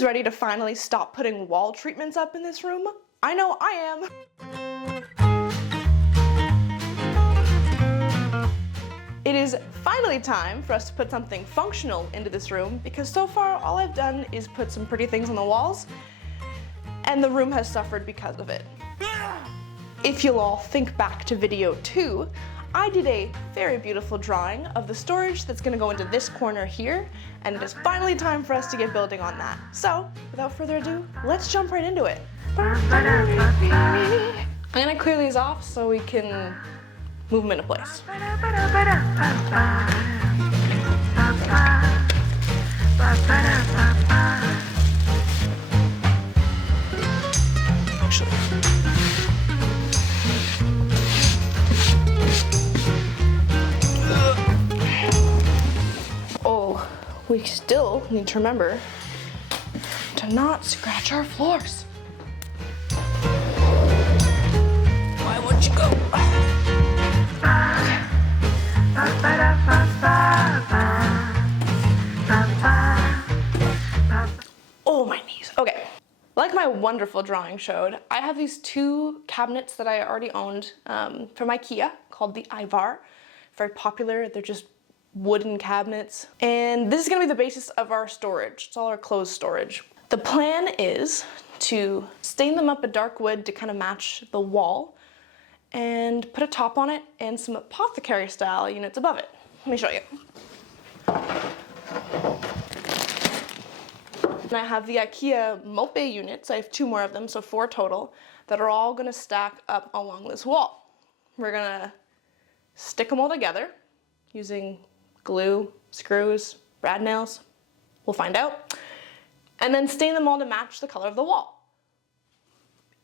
guys ready to finally stop putting wall treatments up in this room? I know I am. It is finally time for us to put something functional into this room because so far all I've done is put some pretty things on the walls and the room has suffered because of it. If you'll all think back to video 2, I did a very beautiful drawing of the storage that's going to go into this corner here, and it is finally time for us to get building on that. So, without further ado, let's jump right into it. I'm going to clear these off so we can move them into place. Actually. We still need to remember to not scratch our floors. Why won't you go? Oh, my knees. Okay. Like my wonderful drawing showed, I have these 2 cabinets that I already owned from Ikea called the Ivar. Very popular. They're just wooden cabinets, and this is going to be the basis of our storage. It's all our clothes storage. The plan is to stain them up a dark wood to kind of match the wall and put a top on it and some Apothecary style units above it. Let me show you. And I have the Ikea mope units. I have 2 more of them, so 4 total, that are all going to stack up along this wall. We're going to stick them all together using glue, screws, brad nails, we'll find out, and then stain them all to match the color of the wall.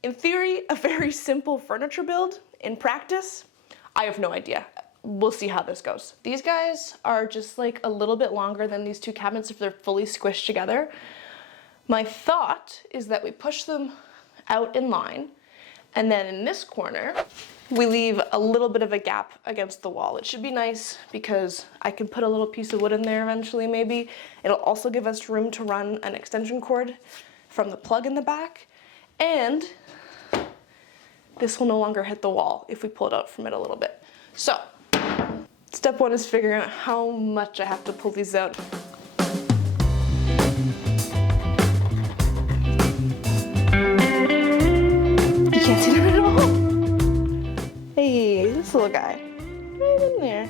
In theory, a very simple furniture build. In practice, I have no idea. We'll see how this goes. These guys are just like a little bit longer than these 2 cabinets if they're fully squished together. My thought is that we push them out in line, and then in this corner, we leave a little bit of a gap against the wall. It should be nice because I can put a little piece of wood in there eventually maybe. It'll also give us room to run an extension cord from the plug in the back, and this will no longer hit the wall if we pull it out from it a little bit. So, step 1 is figuring out how much I have to pull these out. You can't see them at all. Hey, this little guy, right in there.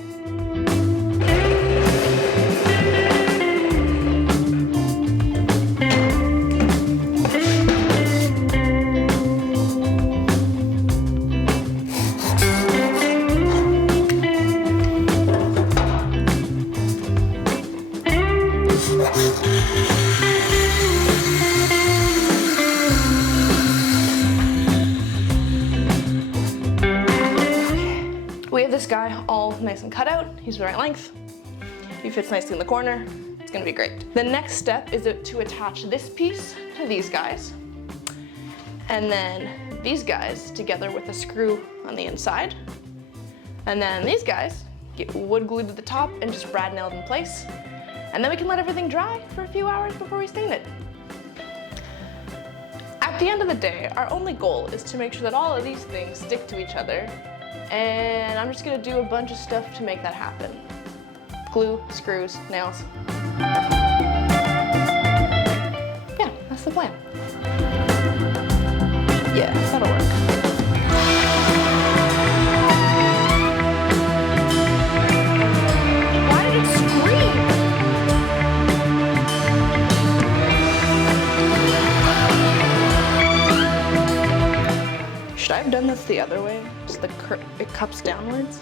We have this guy all nice and cut out. He's the right length. He fits nicely in the corner. It's gonna be great. The next step is to attach this piece to these guys, and then these guys together with a screw on the inside. And then these guys get wood glued to the top and just brad nailed in place. And then we can let everything dry for a few hours before we stain it. At the end of the day, our only goal is to make sure that all of these things stick to each other. And I'm just gonna do a bunch of stuff to make that happen. Glue, screws, nails. Yeah, that's the plan. Yeah, that'll work. Why did it scream? Should I have done this the other way? Just it cups downwards?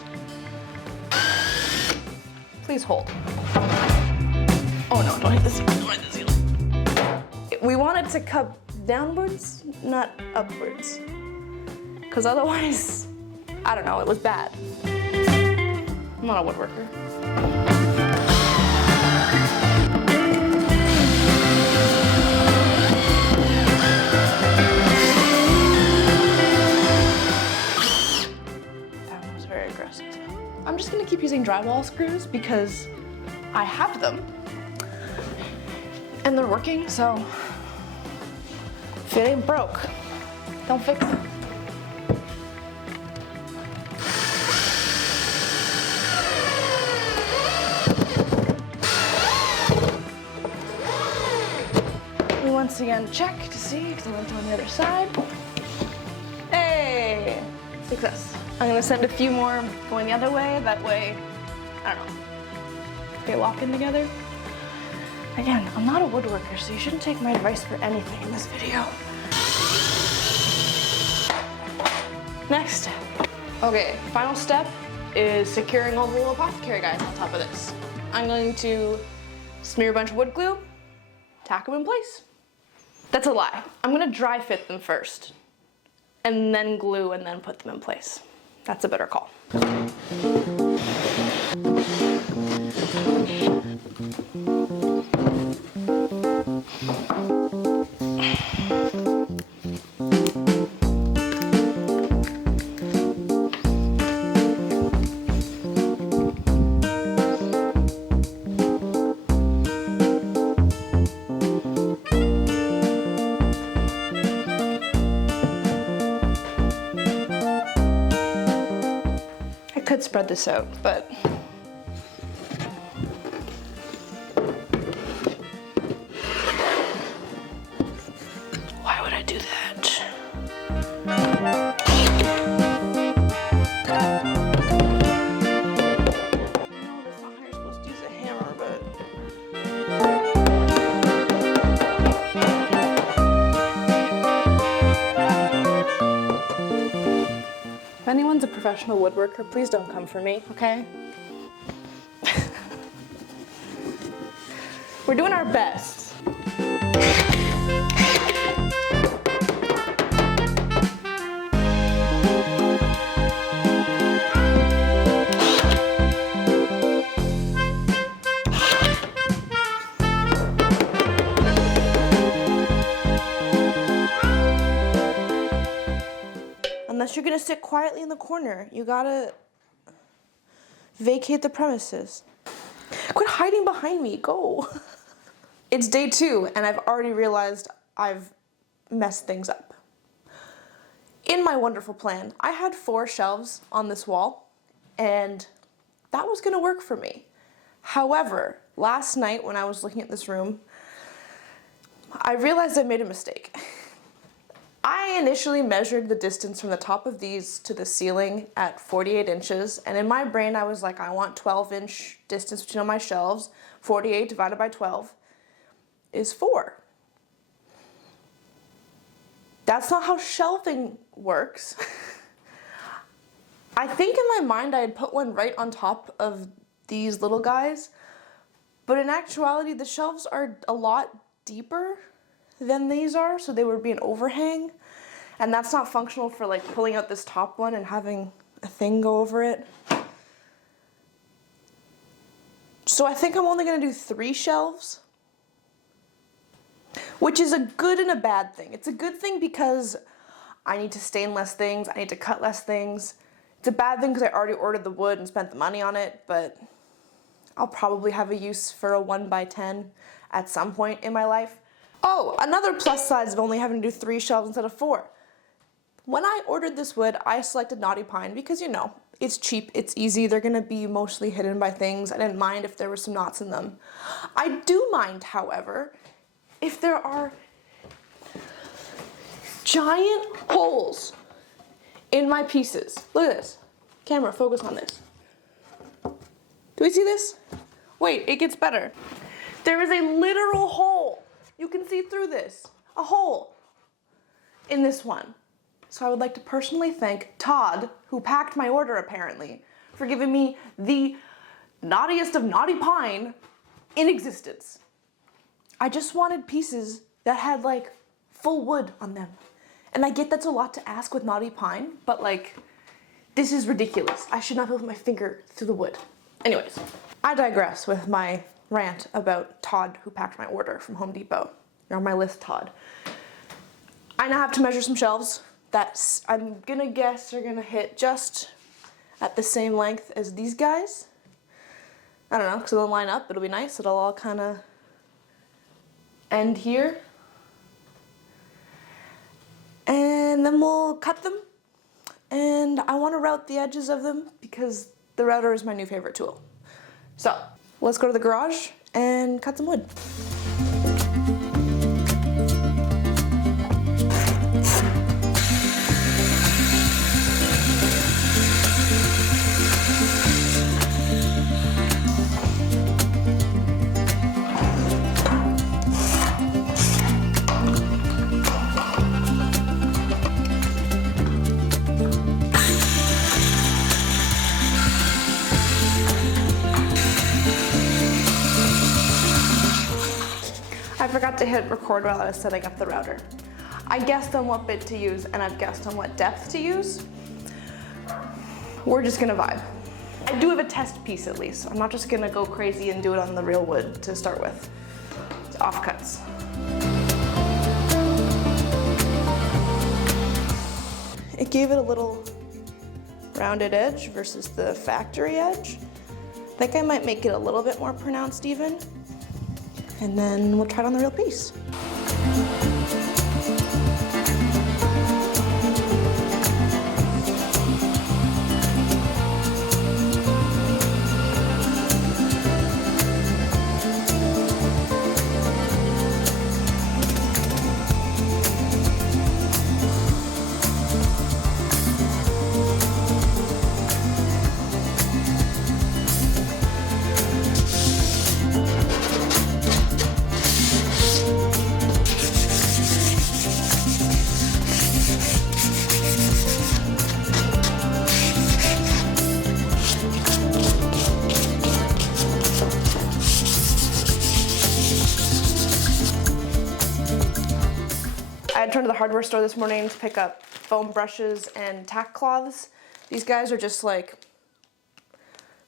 Please hold. Oh no, don't hit the ceiling, don't hit the ceiling. We want it to cup downwards, not upwards. Because otherwise, I don't know, it was bad. I'm not a woodworker. I'm just gonna keep using drywall screws because I have them and they're working, so If it ain't broke, don't fix it. We once again check to see if someone's on the other side. Hey, success. I'm gonna send a few more going the other way. That way, I don't know, they walk in together. Again, I'm not a woodworker, so you shouldn't take my advice for anything in this video. Next step. Okay, final step is securing all the little apothecary guys on top of this. I'm going to smear a bunch of wood glue, tack them in place. That's a lie. I'm gonna dry fit them first, and then glue and then put them in place. That's a better call. I could spread this out, but why would I do that? No, that's not how you're supposed to use a hammer, but if anyone's a professional woodworker, please don't come for me, okay? We're doing our best. Unless you're gonna sit quietly in the corner, you gotta vacate the premises. Quit hiding behind me, go. It's day 2, and I've already realized I've messed things up. In my wonderful plan, I had 4 shelves on this wall, and that was gonna work for me. However, last night when I was looking at this room, I realized I made a mistake. I initially measured the distance from the top of these to the ceiling at 48 inches, and in my brain I was like, I want 12-inch distance between all my shelves. 48 divided by 12 is 4. That's not how shelving works. I think in my mind I had put one right on top of these little guys, but in actuality the shelves are a lot deeper than these are, so they would be an overhang, and that's not functional for like pulling out this top one and having a thing go over it. So I think I'm only gonna do 3 shelves, which is a good and a bad thing. It's a good thing because I need to stain less things, I need to cut less things. It's a bad thing because I already ordered the wood and spent the money on it, but I'll probably have a use for a 1x10 at some point in my life. Oh, another plus size of only having to do 3 shelves instead of 4. When I ordered this wood, I selected knotty pine because, you know, it's cheap, it's easy, they're gonna be mostly hidden by things. I didn't mind if there were some knots in them. I do mind, however, if there are giant holes in my pieces. Look at this. Camera, focus on this. Do we see this? Wait, it gets better. There is a literal hole. You can see through this, a hole in this one. So I would like to personally thank Todd, who packed my order apparently, for giving me the knottiest of knotty pine in existence. I just wanted pieces that had like full wood on them. And I get that's a lot to ask with knotty pine, but like, this is ridiculous. I should not be able to put my finger through the wood. Anyways, I digress with my rant about Todd, who packed my order from Home Depot. You're on my list, Todd. I now have to measure some shelves that I'm gonna guess are gonna hit just at the same length as these guys. I don't know, because they'll line up, it'll be nice. It'll all kind of end here. And then we'll cut them. And I want to route the edges of them because the router is my new favorite tool. So let's go to the garage and cut some wood. I forgot to hit record while I was setting up the router. I guessed on what bit to use and I've guessed on what depth to use. We're just gonna vibe. I do have a test piece at least. I'm not just gonna go crazy and do it on the real wood to start with. It's offcuts. It gave it a little rounded edge versus the factory edge. I think I might make it a little bit more pronounced even. And then we'll try it on the real piece. I turned to the hardware store this morning to pick up foam brushes and tack cloths. These guys are just like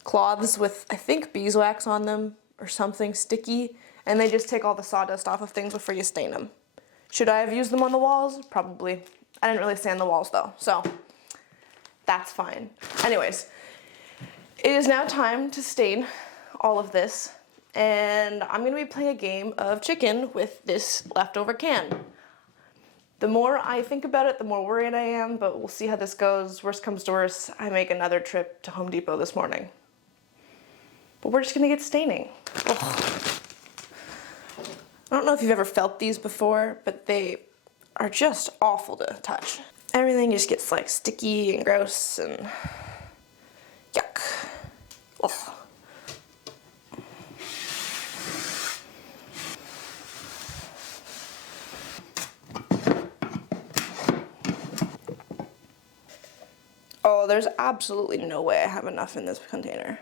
cloths with, I think, beeswax on them or something sticky, and they just take all the sawdust off of things before you stain them. Should I have used them on the walls? Probably. I didn't really sand the walls though, so that's fine. Anyways, it is now time to stain all of this, and I'm gonna be playing a game of chicken with this leftover can. The more I think about it, the more worried I am, but we'll see how this goes. Worst comes to worst, I make another trip to Home Depot this morning. But we're just gonna get staining. Ugh. I don't know if you've ever felt these before, but they are just awful to touch. Everything just gets like sticky and gross and yuck. Ugh. Oh, there's absolutely no way I have enough in this container.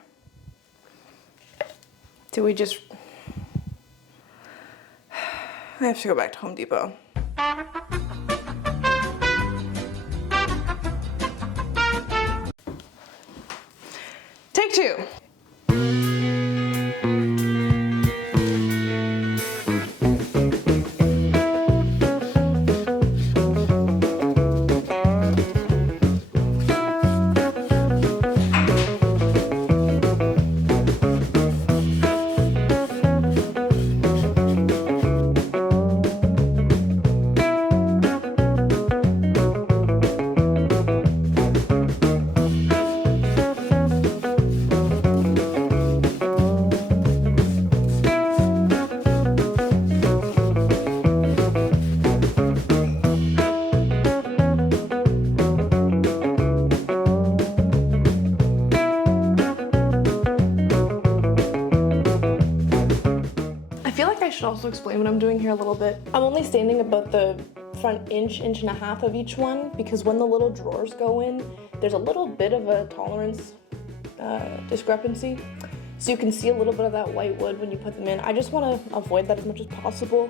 Do we just... I have to go back to Home Depot. Take two. I should also explain what I'm doing here a little bit. I'm only staining about the front inch and a half of each one because when the little drawers go in, there's a little bit of a tolerance discrepancy. So you can see a little bit of that white wood when you put them in. I just want to avoid that as much as possible.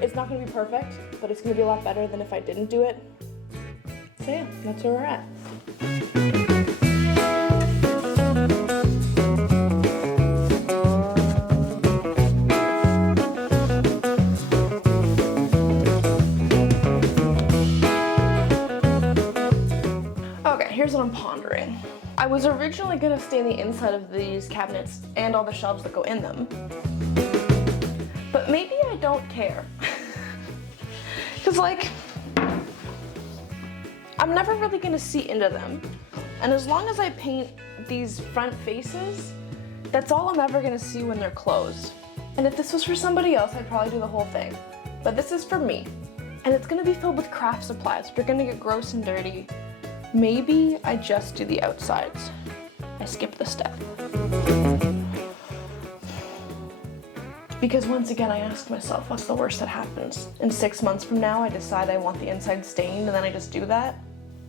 It's not going to be perfect, but it's going to be a lot better than if I didn't do it. So yeah, that's where we're at. Here's what I'm pondering. I was originally gonna stain the inside of these cabinets and all the shelves that go in them, but maybe I don't care. Cause like, I'm never really gonna see into them. And as long as I paint these front faces, that's all I'm ever gonna see when they're closed. And if this was for somebody else, I'd probably do the whole thing. But this is for me. And it's gonna be filled with craft supplies. They're gonna get gross and dirty. Maybe I just do the outsides. I skip the step. Because once again, I ask myself, what's the worst that happens? In 6 months from now, I decide I want the inside stained and then I just do that.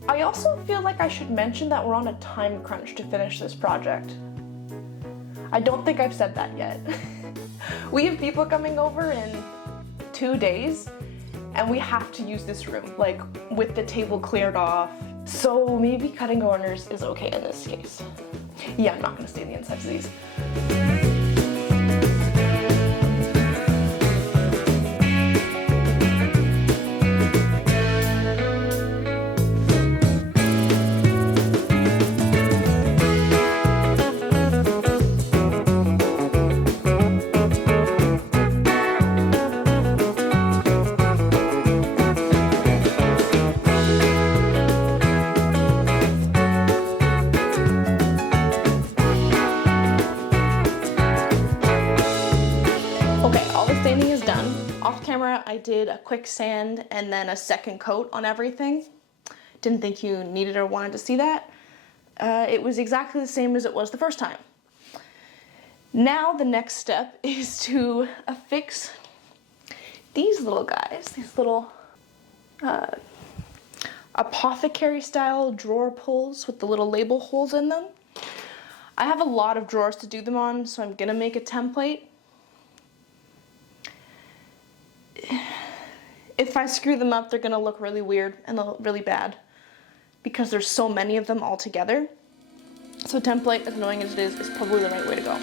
I also feel like I should mention that we're on a time crunch to finish this project. I don't think I've said that yet. We have people coming over in 2 days and we have to use this room, like with the table cleared off. So maybe cutting corners is okay in this case. Yeah, I'm not gonna stain the insides of these. I did a quick sand and then a second coat on everything. Didn't think you needed or wanted to see that. It was exactly the same as it was the first time. Now the next step is to affix these little guys, these little apothecary style drawer pulls with the little label holes in them. I have a lot of drawers to do them on, so I'm gonna make a template. If I screw them up, they're gonna look really weird and really bad because there's so many of them all together. So a template, as annoying as it is probably the right way to go.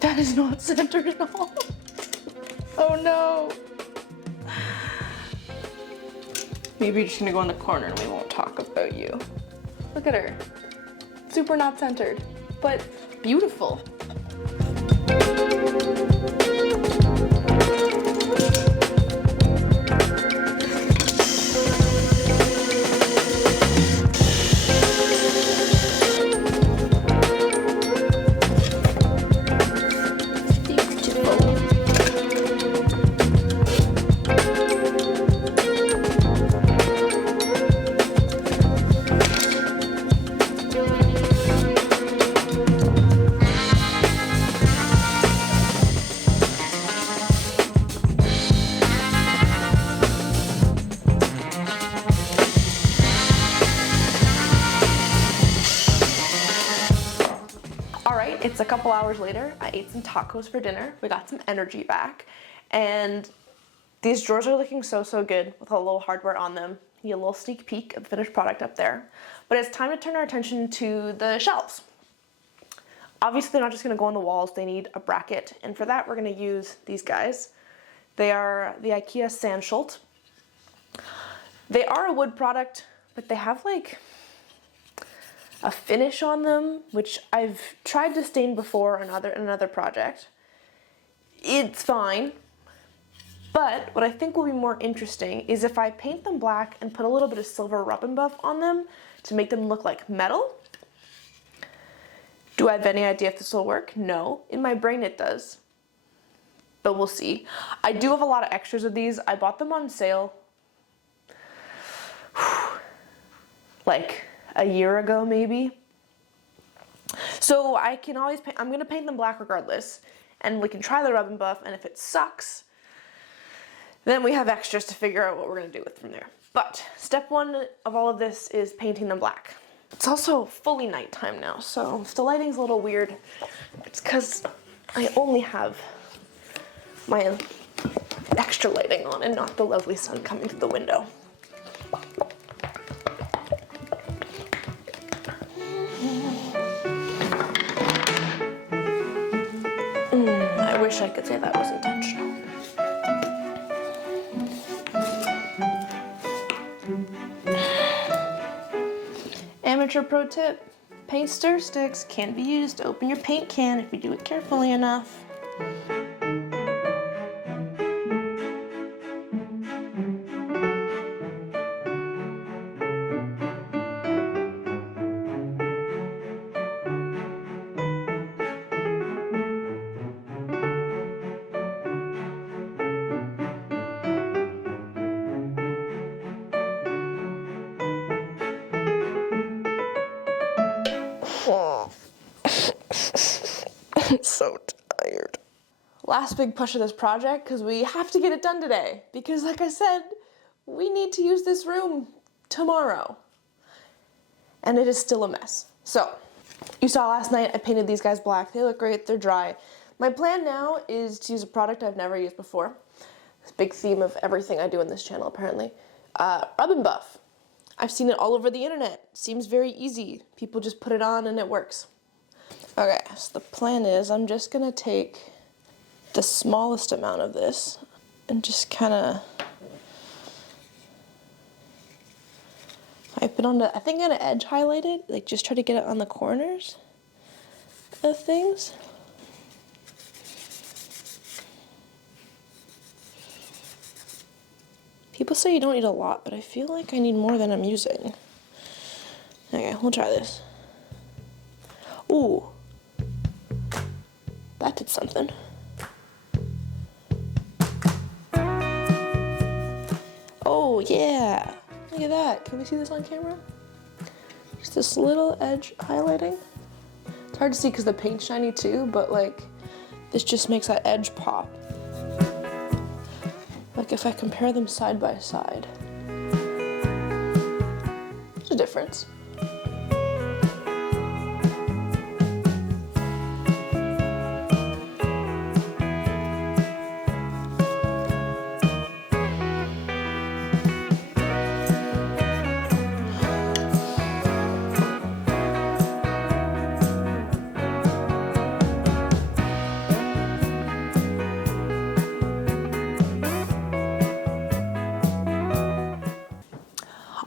That is not centered at all. Oh no. Maybe you're just gonna go in the corner and we won't talk about you. Look at her. Super not centered, but beautiful. It's a couple hours later. I ate some tacos for dinner. We got some energy back. And these drawers are looking so good with a little hardware on them. You get a little sneak peek of the finished product up there. But it's time to turn our attention to the shelves. Obviously, they're not just gonna go on the walls. They need a bracket. And for that, we're gonna use these guys. They are the Ikea Sandsholt. They are a wood product, but they have like a finish on them, which I've tried to stain before in another project. It's fine, but what I think will be more interesting is if I paint them black and put a little bit of silver rub and buff on them to make them look like metal. Do I have any idea if this will work? No. In my brain it does, but we'll see. I do have a lot of extras of these. I bought them on sale like a year ago maybe. So I can always paint, I'm gonna paint them black regardless, and we can try the rub and buff, and if it sucks, then we have extras to figure out what we're gonna do with from there. But step one of all of this is painting them black. It's also fully nighttime now, so if the lighting's a little weird, it's because I only have my extra lighting on and not the lovely sun coming through the window. wish I could say that was intentional. Amateur pro tip, paint stir sticks can be used to open your paint can if you do it carefully enough. I'm so tired. Last big push of this project, because we have to get it done today. Because like I said, we need to use this room tomorrow. And it is still a mess. So, you saw last night I painted these guys black. They look great, they're dry. My plan now is to use a product I've never used before. This big theme of everything I do on this channel apparently. Rub and Buff. I've seen it all over the internet. Seems very easy. People just put it on and it works. Okay, so the plan is I'm just gonna take the smallest amount of this and just kind of pipe it onto, I think I'm gonna edge highlight it, like just try to get it on the corners of things. People say you don't need a lot, but I feel like I need more than I'm using. Okay, we'll try this. Ooh. That did something. Oh yeah, look at that. Can we see this on camera? Just this little edge highlighting. It's hard to see because the paint's shiny too, but like, this just makes that edge pop. Like if I compare them side by side. There's a difference.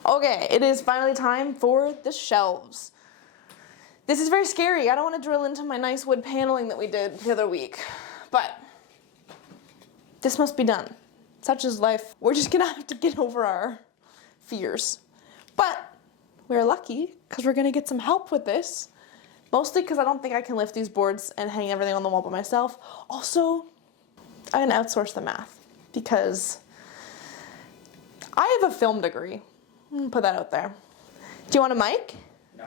Okay, it is finally time for the shelves. This is very scary. I don't want to drill into my nice wood paneling that we did the other week, but this must be done. Such is life. We're just gonna have to get over our fears. But we're lucky because we're gonna get some help with this. Mostly because I don't think I can lift these boards and hang everything on the wall by myself. Also, I'm gonna outsource the math because I have a film degree. I'm gonna put that out there. Do you want a mic? No.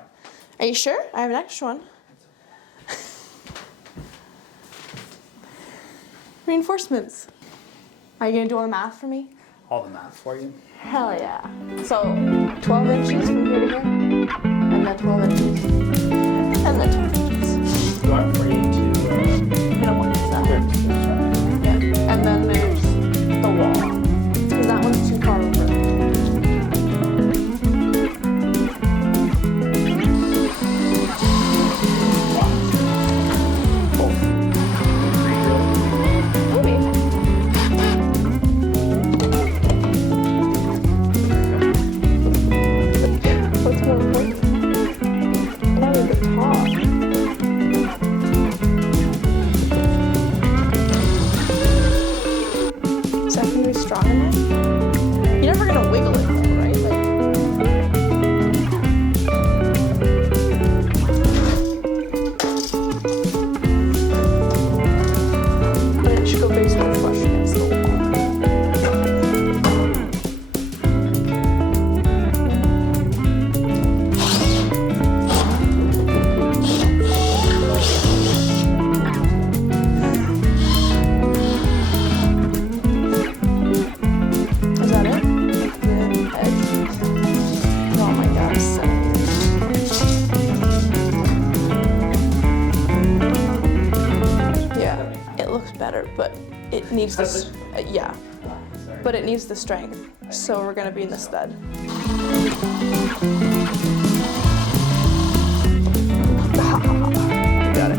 Are you sure? I have an extra one. Reinforcements. Are you gonna do all the math for me? All the math for you. Hell yeah. So, 12 inches from here to here, and then 12 inches, and then 12 inches. You want for you to, I don't want that. Yeah. And then there's the wall, because that one's too far over. But it needs this, yeah, but it needs the strength, so we're gonna be in the stud. Got it.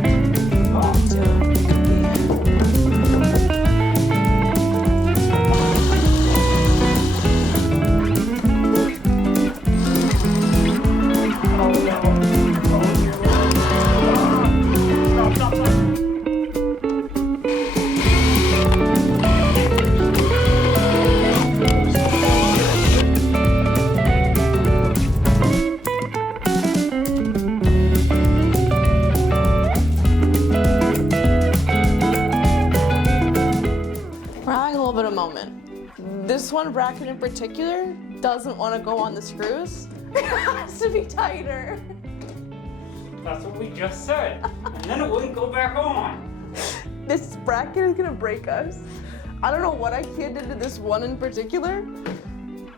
one bracket in particular doesn't want to go on the screws. It has to be tighter. That's what we just said. And then it wouldn't go back on. This bracket is gonna break us. I don't know what Ikea did to this one in particular.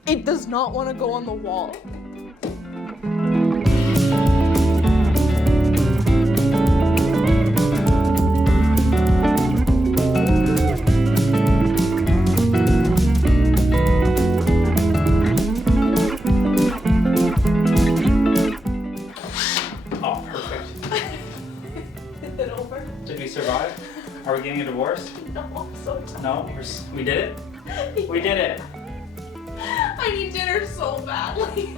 It does not want to go on the wall. Oh, perfect. Is it over? Did we survive? Are we getting a divorce? No, I'm so tired. No? We did it? We did it. I need dinner so badly.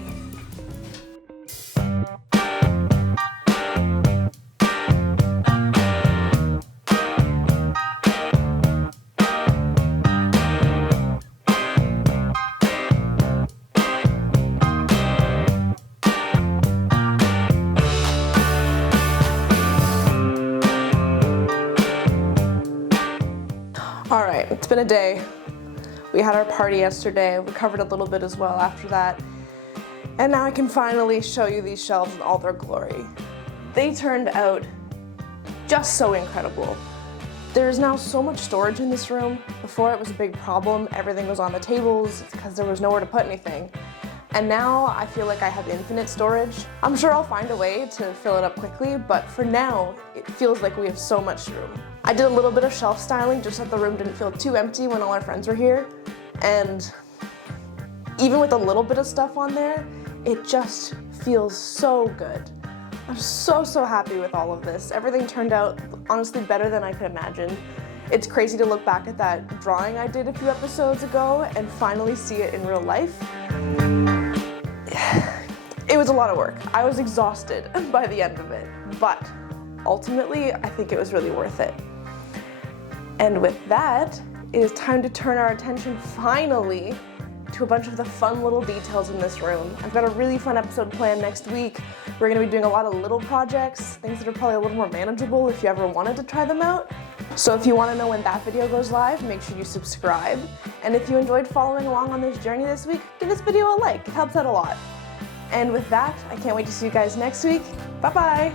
All right, it's been a day. We had our party yesterday. We covered a little bit as well after that. And now I can finally show you these shelves in all their glory. They turned out just so incredible. There's now so much storage in this room. Before it was a big problem. Everything was on the tables because there was nowhere to put anything. And now I feel like I have infinite storage. I'm sure I'll find a way to fill it up quickly, but for now, it feels like we have so much room. I did a little bit of shelf styling just so that the room didn't feel too empty when all our friends were here. And even with a little bit of stuff on there, it just feels so good. I'm so happy with all of this. Everything turned out honestly better than I could imagine. It's crazy to look back at that drawing I did a few episodes ago and finally see it in real life. It was a lot of work. I was exhausted by the end of it, but ultimately, I think it was really worth it. And with that, it is time to turn our attention finally to a bunch of the fun little details in this room. I've got a really fun episode planned next week. We're gonna be doing a lot of little projects, things that are probably a little more manageable if you ever wanted to try them out. So if you wanna know when that video goes live, make sure you subscribe. And if you enjoyed following along on this journey this week, give this video a like, it helps out a lot. And with that, I can't wait to see you guys next week. Bye-bye.